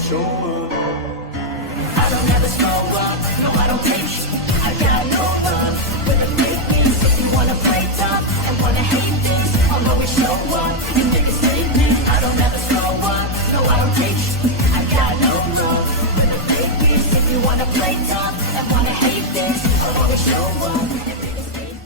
show up. I don't ever slow up, no I don't take shit. I got no love for the fakeness. If you wanna play tough and wanna hate this, I'll always show up and make a statement. I don't ever slow up, no I don't take shit. I got no love for the fakeness. If you wanna play tough and wanna hate this, I'll always show up and make a statement.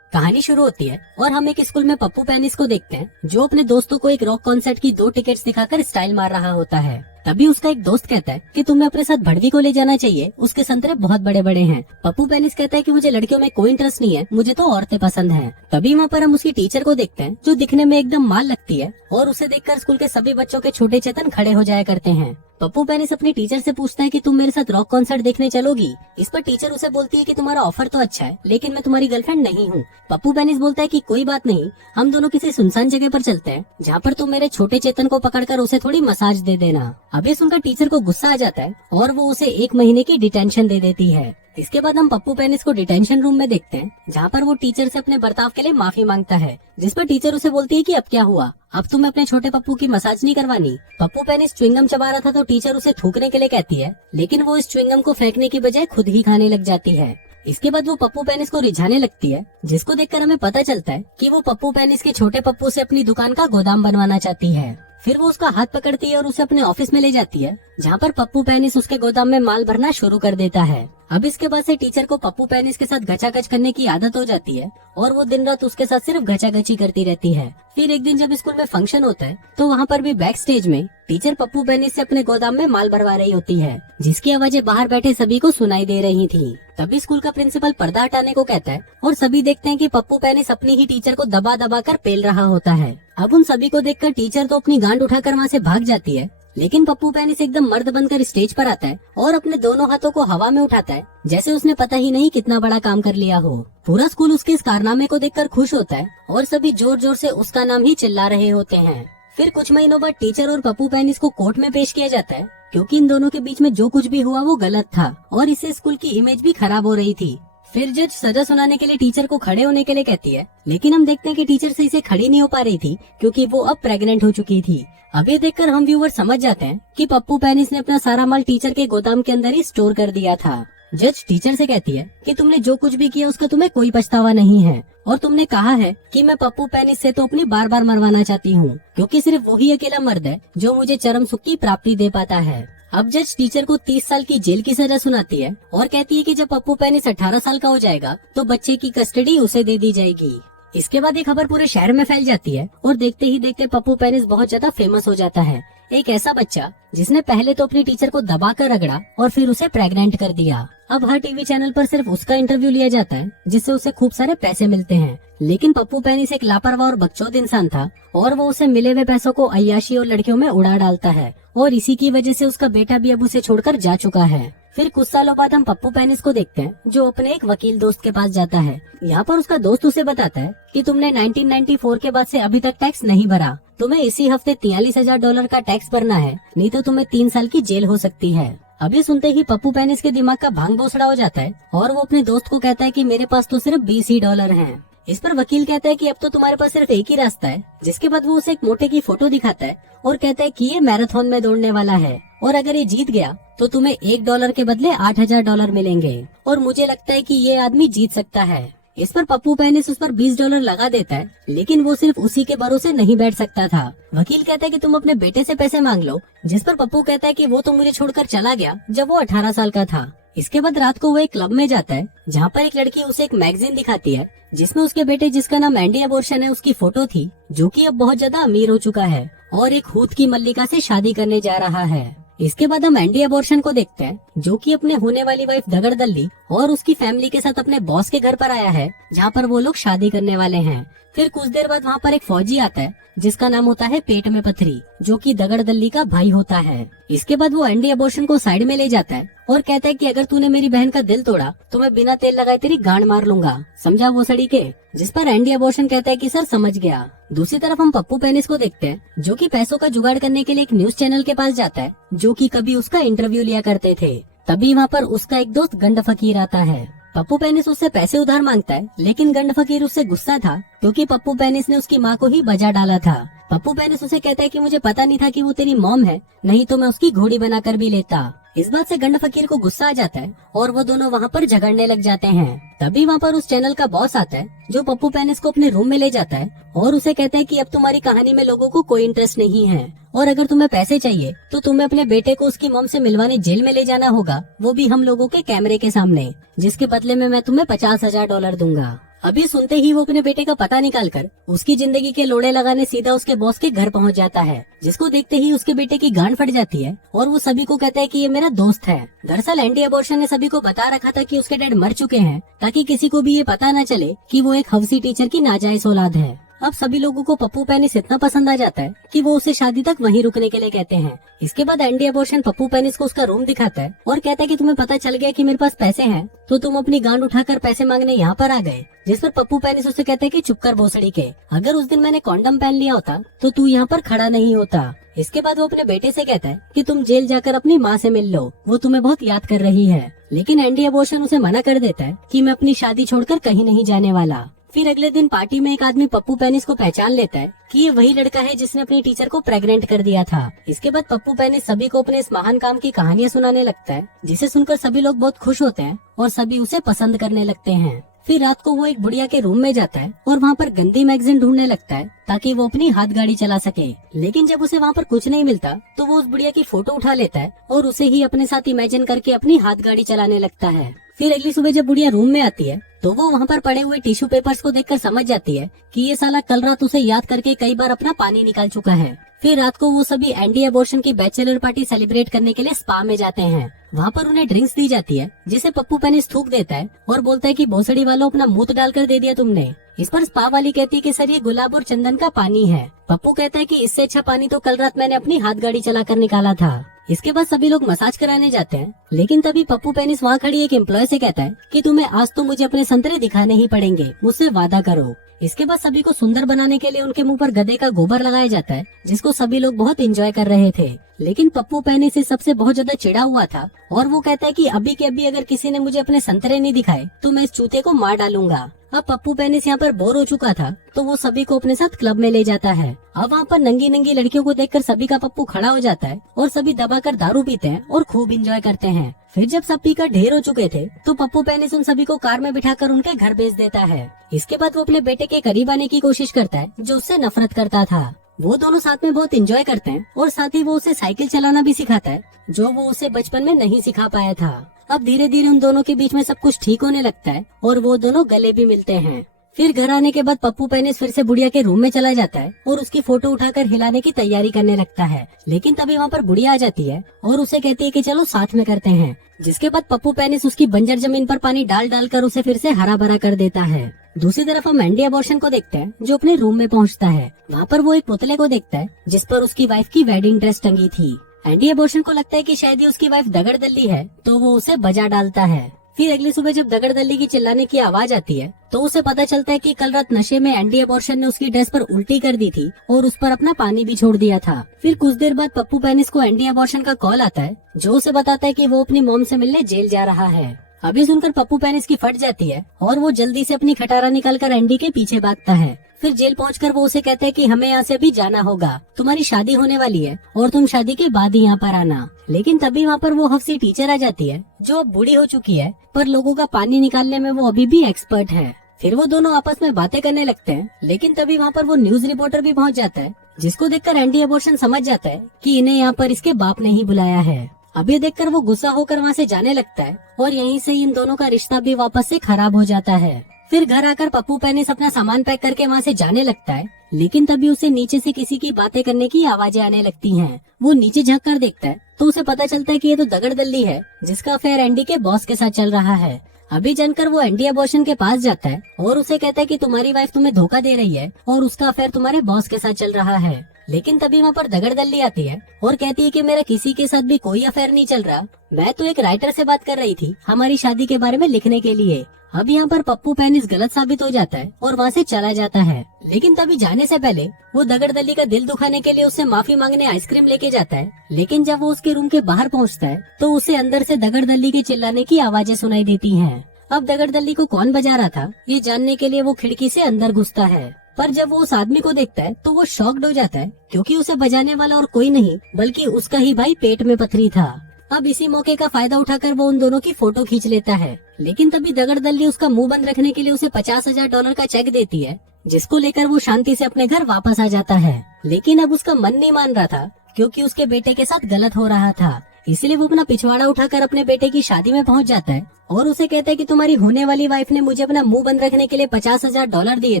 कहानी शुरू होती है और हम एक school में Pappu penis को देखते हैं जो अपने दोस्तों को एक रॉक कॉन्सर्ट की 2 टिकट्स दिखाकर स्टाइल मार रहा होता है। तभी उसका एक दोस्त कहता है कि तुम्हें अपने साथ भड़वी को ले जाना चाहिए, उसके संतरे बहुत बड़े बड़े हैं। पप्पू पेनिस कहता है कि मुझे लड़कियों में कोई इंटरेस्ट नहीं है, मुझे तो औरतें पसंद हैं। तभी वहाँ पर हम उसकी टीचर को देखते हैं जो दिखने में एकदम माल लगती है और उसे देखकर स्कूल के सभी बच्चों के छोटे चेतन खड़े हो जाया करते हैं। पप्पू पेनिस अपनी टीचर से पूछता है कि तुम मेरे साथ रॉक कॉन्सर्ट देखने चलोगी। इस पर टीचर उसे बोलती है कि तुम्हारा ऑफर तो अच्छा है लेकिन मैं तुम्हारी गर्लफ्रेंड नहीं हूँ। पप्पू पेनिस बोलता है कि कोई बात नहीं, हम दोनों किसी सुनसान जगह पर चलते हैं जहाँ पर तुम मेरे छोटे चेतन को पकड़कर उसे थोड़ी मसाज दे देना। अभी सुनकर टीचर को गुस्सा आ जाता है और वो उसे 1 महीने की डिटेंशन दे देती है। इसके बाद हम पप्पू पेनिस को डिटेंशन रूम में देखते हैं जहाँ पर वो टीचर से अपने बर्ताव के लिए माफी मांगता है, जिस पर टीचर उसे बोलती है कि अब क्या हुआ, अब तुम्हें अपने छोटे पप्पू की मसाज नहीं करवानी। पप्पू पेनिस च्युइंगम चबा रहा था तो टीचर उसे थूकने के लिए कहती है लेकिन वो इस च्युइंगम को फेंकने की बजाय खुद ही खाने लग जाती है। इसके बाद वो पप्पू पेनिस को रिझाने लगती है जिसको देखकर हमें पता चलता है कि वो पप्पू पेनिस के छोटे पप्पू से अपनी दुकान का गोदाम बनवाना चाहती है। फिर वो उसका हाथ पकड़ती है और उसे अपने ऑफिस में ले जाती है जहाँ पर पप्पू पेनिस उसके गोदाम में माल भरना शुरू कर देता है। अब इसके बाद से टीचर को पप्पू पेनिस के साथ गचागच करने की आदत हो जाती है और वो दिन रात उसके साथ सिर्फ गचागची करती रहती है। फिर एक दिन जब स्कूल में फंक्शन होता है तो वहाँ पर भी बैक स्टेज में टीचर पप्पू पेनिस से अपने गोदाम में माल भरवा रही होती है जिसकी आवाजें बाहर बैठे सभी को सुनाई दे रही थी। तभी स्कूल का प्रिंसिपल पर्दा हटाने को कहता है और सभी देखते हैं कि पप्पू पेनिस अपनी ही टीचर को दबा दबा कर पेल रहा होता है। अब उन सभी को देखकर टीचर तो अपनी गांड उठाकर वहाँ से भाग जाती है लेकिन पप्पू पेनिस एकदम मर्द बनकर स्टेज पर आता है और अपने दोनों हाथों को हवा में उठाता है जैसे उसने पता ही नहीं कितना बड़ा काम कर लिया हो। पूरा स्कूल उसके इस कारनामे को देखकर खुश होता है और सभी जोर जोर से उसका नाम ही चिल्ला रहे होते हैं। फिर कुछ महीनों बाद टीचर और पप्पू पेनिस को कोर्ट में पेश किया जाता है क्योंकि इन दोनों के बीच में जो कुछ भी हुआ वो गलत था और इससे स्कूल की इमेज भी खराब हो रही थी। फिर जज सजा सुनाने के लिए टीचर को खड़े होने के लिए कहती है लेकिन हम देखते हैं कि टीचर से इसे खड़ी नहीं हो पा रही थी क्योंकि वो अब प्रेग्नेंट हो चुकी थी। अब ये देखकर हम व्यूअर समझ जाते हैं कि पप्पू पेनिस ने अपना सारा माल टीचर के गोदाम के अंदर ही स्टोर कर दिया था। जज टीचर से कहती है कि तुमने जो कुछ भी किया उसका तुम्हें कोई पछतावा नहीं है और तुमने कहा है कि मैं पप्पू पेनिस से तो अपनी बार बार मरवाना चाहती हूँ क्योंकि सिर्फ वही अकेला मर्द है जो मुझे चरम सुख की प्राप्ति दे पाता है। अब जज टीचर को 30 साल की जेल की सजा सुनाती है और कहती है कि जब पप्पू पेनिस 18 साल का हो जाएगा तो बच्चे की कस्टडी उसे दे दी जाएगी। इसके बाद ये खबर पूरे शहर में फैल जाती है और देखते ही देखते पप्पू पेनिस बहुत ज्यादा फेमस हो जाता है। एक ऐसा बच्चा जिसने पहले तो अपनी टीचर को दबाकर रगड़ा और फिर उसे प्रेग्नेंट कर दिया। अब हर टीवी चैनल पर सिर्फ उसका इंटरव्यू लिया जाता है जिससे उसे खूब सारे पैसे मिलते हैं। लेकिन पप्पू पेनिस एक लापरवाह और बकचोद इंसान था और वो उसे मिले हुए पैसों को अय्याशी और लड़कियों में उड़ा डालता है और इसी की वजह से उसका बेटा भी अब उसे छोड़कर जा चुका है। फिर कुछ सालों बाद हम पप्पू पेनिस को देखते हैं जो अपने एक वकील दोस्त के पास जाता है। यहाँ पर उसका दोस्त उसे बताता है कि तुमने 1994 के बाद से अभी तक टैक्स नहीं भरा, तुम्हें इसी हफ्ते $43,000 का टैक्स भरना है, नहीं तो तुम्हें 3 साल की जेल हो सकती है। अभी सुनते ही पप्पू पेनिस के दिमाग का भांग बोसड़ा हो जाता है और वो अपने दोस्त को कहता है कि मेरे पास तो सिर्फ $20 हैं। इस पर वकील कहता है कि अब तो तुम्हारे पास सिर्फ एक ही रास्ता है, जिसके बाद वो उसे एक मोटे की फोटो दिखाता है और कहता है कि ये मैराथन में दौड़ने वाला है और अगर ये जीत गया तो तुम्हें $1 के बदले $8,000 मिलेंगे और मुझे लगता है कि ये आदमी जीत सकता है। इस पर पप्पू पेनिस उस पर $20 लगा देता है लेकिन वो सिर्फ उसी के भरोसे नहीं बैठ सकता था। वकील कहता है कि तुम अपने बेटे से पैसे मांग लो, जिस पर पप्पू कहता है कि वो तो मुझे छोड़कर चला गया जब वो 18 साल का था। इसके बाद रात को वो एक क्लब में जाता है जहाँ पर एक लड़की उसे एक मैगजीन दिखाती है जिसमें उसके बेटे जिसका नाम एंडी अबॉर्शन है उसकी फोटो थी, जो कि अब बहुत ज्यादा अमीर हो चुका है और एक खूत की मल्लिका से शादी करने जा रहा है। इसके बाद हम एंडी अबॉर्शन को देखते हैं जो कि अपने होने वाली वाइफ दगड़दल्ली और उसकी फैमिली के साथ अपने बॉस के घर पर आया है जहाँ पर वो लोग शादी करने वाले हैं। फिर कुछ देर बाद वहाँ पर एक फौजी आता है जिसका नाम होता है पेट में पथरी, जो कि दगड़दल्ली का भाई होता है। इसके बाद वो एंडी अबॉर्शन को साइड में ले जाता है और कहता है कि अगर तूने मेरी बहन का दिल तोड़ा तो मैं बिना तेल लगाए तेरी गांड मार लूंगा, समझा वो सड़ी के। जिस पर एंडी अबॉर्शन कहता है कि सर समझ गया। दूसरी तरफ हम पप्पू पेनिस को देखते हैं जो कि पैसों का जुगाड़ करने के लिए एक न्यूज चैनल के पास जाता है जो कि कभी उसका इंटरव्यू लिया करते थे। तभी वहाँ पर उसका एक दोस्त गंड फकीर आता है। पप्पू पेनिस उससे पैसे उधार मांगता है, लेकिन गंड फकीर उससे गुस्सा था क्योंकि पप्पू पेनिस ने उसकी माँ को ही बजा डाला था। पप्पू पेनिस उसे कहता है कि मुझे पता नहीं था कि वो तेरी मॉम है, नहीं तो मैं उसकी घोड़ी बनाकर भी लेता। इस बात से गंड फकीर को गुस्सा आ जाता है और वो दोनों वहाँ पर झगड़ने लग जाते हैं। तभी वहाँ पर उस चैनल का बॉस आता है जो पप्पू पेनिस को अपने रूम में ले जाता है और उसे कहता है कि अब तुम्हारी कहानी में लोगों को कोई इंटरेस्ट नहीं है और अगर तुम्हें पैसे चाहिए तो तुम्हें अपने बेटे को उसकी मॉम से मिलवाने जेल में ले जाना होगा, वो भी हम लोगों के कैमरे के सामने, जिसके बदले में मैं तुम्हें $50,000 दूंगा। अभी सुनते ही वो अपने बेटे का पता निकालकर उसकी जिंदगी के लोड़े लगाने सीधा उसके बॉस के घर पहुंच जाता है, जिसको देखते ही उसके बेटे की गांड फट जाती है और वो सभी को कहता है कि ये मेरा दोस्त है। दरअसल एंडी अबॉर्शन ने सभी को बता रखा था कि उसके डैड मर चुके हैं ताकि किसी को भी ये पता न चले कि वो एक हवसी टीचर की नाजायज औलाद है। अब सभी लोगों को पप्पू पेनिस इतना पसंद आ जाता है कि वो उसे शादी तक वहीं रुकने के लिए कहते हैं। इसके बाद एंडी अबॉर्शन पप्पू पेनिस को उसका रूम दिखाता है और कहता है कि तुम्हें पता चल गया कि मेरे पास पैसे हैं तो तुम अपनी गांड उठाकर पैसे मांगने यहाँ पर आ गए। जिस पर पप्पू पेनिस उसे कहता है कि चुप कर भोसड़ी के, अगर उस दिन मैंने कॉन्डम पहन लिया होता तो तू यहाँ पर खड़ा नहीं होता। इसके बाद वो अपने बेटे से कहता है कि तुम जेल जाकर अपनी माँ से मिल लो, वो तुम्हें बहुत याद कर रही है। लेकिन एंडी अबॉर्शन उसे मना कर देता है कि मैं अपनी शादी छोड़कर कहीं नहीं जाने वाला। फिर अगले दिन पार्टी में एक आदमी पप्पू पेनिस को पहचान लेता है कि ये वही लड़का है जिसने अपनी टीचर को प्रेग्नेंट कर दिया था। इसके बाद पप्पू पेनिस सभी को अपने इस महान काम की कहानियां सुनाने लगता है, जिसे सुनकर सभी लोग बहुत खुश होते हैं और सभी उसे पसंद करने लगते हैं। फिर रात को वो एक बुढ़िया के रूम में जाता है और वहाँ पर गंदी मैगजीन ढूंढने लगता है ताकि वो अपनी हाथ गाड़ी चला सके। लेकिन जब उसे वहाँ पर कुछ नहीं मिलता तो वो उस बुढ़िया की फोटो उठा लेता है और उसे ही अपने साथ इमेजिन करके अपनी हाथ गाड़ी चलाने लगता है। फिर अगली सुबह जब बुढ़िया रूम में आती है तो वो वहाँ पर पड़े हुए टिश्यू पेपर्स को देखकर समझ जाती है कि ये साला कल रात उसे याद करके कई बार अपना पानी निकाल चुका है। फिर रात को वो सभी एंडी अबॉर्शन की बैचलर पार्टी सेलिब्रेट करने के लिए स्पा में जाते हैं। वहाँ पर उन्हें ड्रिंक्स दी जाती है जिसे पप्पू पेनिस थूक देता है और बोलता है कि भोसड़ी वालों अपना मुंह डालकर दे दिया तुमने। इस पर स्पा वाली कहती है कि सर ये गुलाब और चंदन का पानी है। पप्पू कहता है कि इससे अच्छा पानी तो कल रात मैंने अपनी हाथ गाड़ी चलाकर निकाला था। इसके बाद सभी लोग मसाज कराने जाते हैं, लेकिन तभी पप्पू पेनिस वहाँ खड़ी एक एम्प्लॉय से कहता है कि तुम्हें आज तो मुझे अपने संतरे दिखाने ही पड़ेंगे, मुझसे वादा करो। इसके बाद सभी को सुंदर बनाने के लिए उनके मुंह पर गधे का गोबर लगाया जाता है, जिसको सभी लोग बहुत एंजॉय कर रहे थे। लेकिन पप्पू पेनिस इस सबसे बहुत ज्यादा चिढ़ा हुआ था और वो कहता है कि अभी के अभी अगर किसी ने मुझे अपने संतरे नहीं दिखाए तो मैं इस चूते को मार डालूंगा। अब पप्पू पेनिस यहाँ पर बोर हो चुका था तो वो सभी को अपने साथ क्लब में ले जाता है। अब वहाँ पर नंगी नंगी लड़कियों को देखकर सभी का पप्पू खड़ा हो जाता है और सभी दबाकर दारू पीते हैं और खूब एंजॉय करते हैं। फिर जब सब पीकर ढेर हो चुके थे तो पप्पू पेनिस उन सभी को कार में बिठाकर उनके घर भेज देता है। इसके बाद वो अपने बेटे के करीब आने की कोशिश करता है जो उससे नफरत करता था। वो दोनों साथ में बहुत एंजॉय करते हैं और साथ ही वो उसे साइकिल चलाना भी सिखाता है जो वो उसे बचपन में नहीं सिखा पाया था। अब धीरे धीरे उन दोनों के बीच में सब कुछ ठीक होने लगता है और वो दोनों गले भी मिलते हैं। फिर घर आने के बाद पप्पू पेनिस फिर से बुढ़िया के रूम में चला जाता है और उसकी फोटो उठाकर हिलाने की तैयारी करने लगता है। लेकिन तभी वहाँ पर बुढ़िया आ जाती है और उसे कहती है कि चलो साथ में करते हैं। जिसके बाद पप्पू पेनिस उसकी बंजर जमीन पर पानी डाल डालकर उसे फिर से हरा भरा कर देता है। दूसरी तरफ हम एंडी अबॉर्शन को देखते हैं जो अपने रूम में पहुँचता है। वहाँ पर वो एक पुतले को देखता है जिस पर उसकी वाइफ की वेडिंग ड्रेस टंगी थी। एंडी अबॉर्शन को लगता है कि शायद ये उसकी वाइफ दगड़ दल्ली है तो वो उसे बजा डालता है। फिर अगली सुबह जब दगड़ दल्ली की चिल्लाने की आवाज आती है तो उसे पता चलता है कि कल रात नशे में एंडी अबॉर्शन ने उसकी ड्रेस पर उल्टी कर दी थी और उस पर अपना पानी भी छोड़ दिया था। फिर कुछ देर बाद पप्पू पेनिस को एंडी अबॉर्शन का कॉल आता है जो उसे बताता है कि वो अपनी मॉम से मिलने जेल जा रहा है। अभी सुनकर पप्पू पेनिस की फट जाती है और वो जल्दी से अपनी खटारा निकालकर एंडी के पीछे भागता है। फिर जेल पहुंचकर वो उसे कहता है कि हमें यहाँ से भी जाना होगा, तुम्हारी शादी होने वाली है और तुम शादी के बाद ही यहाँ पर आना। लेकिन तभी वहाँ पर वो हफ्सी टीचर आ जाती है जो अब बूढ़ी हो चुकी है पर लोगों का पानी निकालने में वो अभी भी एक्सपर्ट है। फिर वो दोनों आपस में बातें करने लगते हैं, लेकिन तभी वहाँ पर वो न्यूज रिपोर्टर भी पहुँच जाता है जिसको देखकर एंडी अबॉर्शन समझ जाता है कि इन्हें यहाँ पर इसके बाप ने ही बुलाया है। अब ये देखकर वो गुस्सा होकर वहाँ से जाने लगता है और यहीं से इन दोनों का रिश्ता भी वापस से खराब हो जाता है। फिर घर आकर पप्पू पेनिस अपना सामान पैक करके वहाँ से जाने लगता है, लेकिन तभी उसे नीचे से किसी की बातें करने की आवाजें आने लगती हैं। वो नीचे झाँक कर देखता है तो उसे पता चलता है कि ये तो दगड़ दल्ली है जिसका अफेयर एंडी के बॉस के साथ चल रहा है। अभी जानकर वो एंडी अबॉर्शन के पास जाता है और उसे कहता है कि तुम्हारी वाइफ तुम्हें धोखा दे रही है और उसका अफेयर तुम्हारे बॉस के साथ चल रहा है। लेकिन तभी वहाँ पर दगड़ दल्ली आती है और कहती है कि मेरा किसी के साथ भी कोई अफेयर नहीं चल रहा, मैं तो एक राइटर से बात कर रही थी हमारी शादी के बारे में लिखने के लिए। अब यहाँ पर पप्पू पेनिस गलत साबित हो जाता है और वहाँ से चला जाता है। लेकिन तभी जाने से पहले वो दगड़ दल्ली का दिल दुखाने के लिए उससे माफी मांगने आइसक्रीम लेके जाता है। लेकिन जब वो उसके रूम के बाहर पहुँचता है तो उसे अंदर से दगड़ दल्ली के चिल्लाने की आवाजें सुनाई देती हैं। अब दगड़दल्ली को कौन बजा रहा था ये जानने के लिए वो खिड़की से अंदर घुसता है, पर जब वो उस आदमी को देखता है तो वो शॉक्ड हो जाता है, क्योंकि उसे बजाने वाला और कोई नहीं बल्कि उसका ही भाई पेट में पथरी था। अब इसी मौके का फायदा उठाकर वो उन दोनों की फोटो खींच लेता है, लेकिन तभी दगड़दल्ली उसका मुंह बंद रखने के लिए उसे $50,000 का चेक देती है, जिसको लेकर वो शांति से अपने घर वापस आ जाता है। लेकिन अब उसका मन नहीं मान रहा था, क्योंकि उसके बेटे के साथ गलत हो रहा था। इसलिए वो अपना पिछवाड़ा उठाकर अपने बेटे की शादी में पहुंच जाता है और उसे कहता है कि तुम्हारी होने वाली वाइफ ने मुझे अपना मुंह बंद रखने के लिए $50,000 दिए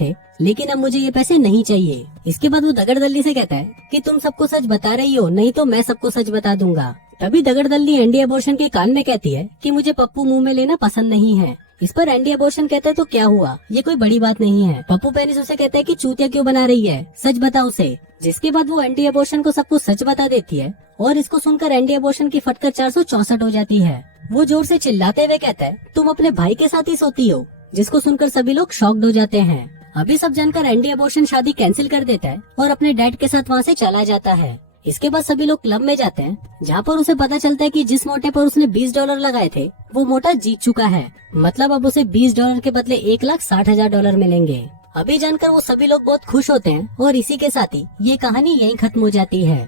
थे, लेकिन अब मुझे ये पैसे नहीं चाहिए। इसके बाद वो दगड़दल्ली से कहता है कि तुम सबको सच बता रही हो, नहीं तो मैं सबको सच बता दूंगा। तभी दगड़दल्ली एंडी अबॉर्शन के कान में कहती है कि मुझे पप्पू मुंह में लेना पसंद नहीं है। इस पर एंडी अबॉर्शन कहता है तो क्या हुआ, ये कोई बड़ी बात नहीं है। पप्पू पेनिस उसे कहता है कि चूतिया क्यों बना रही है, सच बता उसे। जिसके बाद वो एंडी अबॉर्शन को सब कुछ सच बता देती है और इसको सुनकर एंडी अबॉर्शन की फटकर 464 हो जाती है। वो जोर से चिल्लाते हुए कहता है तुम अपने भाई के साथ ही सोती हो, जिसको सुनकर सभी लोग शॉक्ड हो जाते हैं। अभी सब जानकर एंडी अबॉर्शन शादी कैंसिल कर देता है और अपने डैड के साथ वहाँ से चला जाता है। इसके बाद सभी लोग क्लब में जाते हैं, जहाँ पर उसे पता चलता है कि जिस मोटे पर उसने $20 लगाए थे वो मोटा जीत चुका है। मतलब अब उसे $20 के बदले $1,60,000 मिलेंगे। अभी जानकर वो सभी लोग बहुत खुश होते हैं और इसी के साथ ही ये कहानी यहीं खत्म हो जाती है।